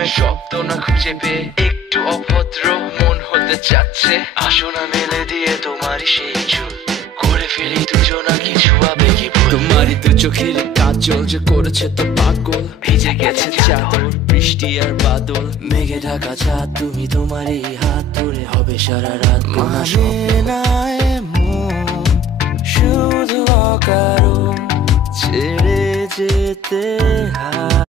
প্রেমের শব্দ না খুঁজে পেয়ে একটু অভদ্র মন হতে চাচ্ছে। আসো না মেলে দিয়ে তোমারই সেই চুল, করে ফেলি দুজনা কিছু আবেগী ভুল। তোমারই দু চোখের কাজল যে করেছে তো পাগল, ভিজে গেছে চাদর বৃষ্টি আর বাদল। মেঘে ঢাকা চাঁদ তুমি তোমারই হাত ধরে হবে সারা রাত। মানে না এমন শুধু অকারণ ছেড়ে যেতে হয়।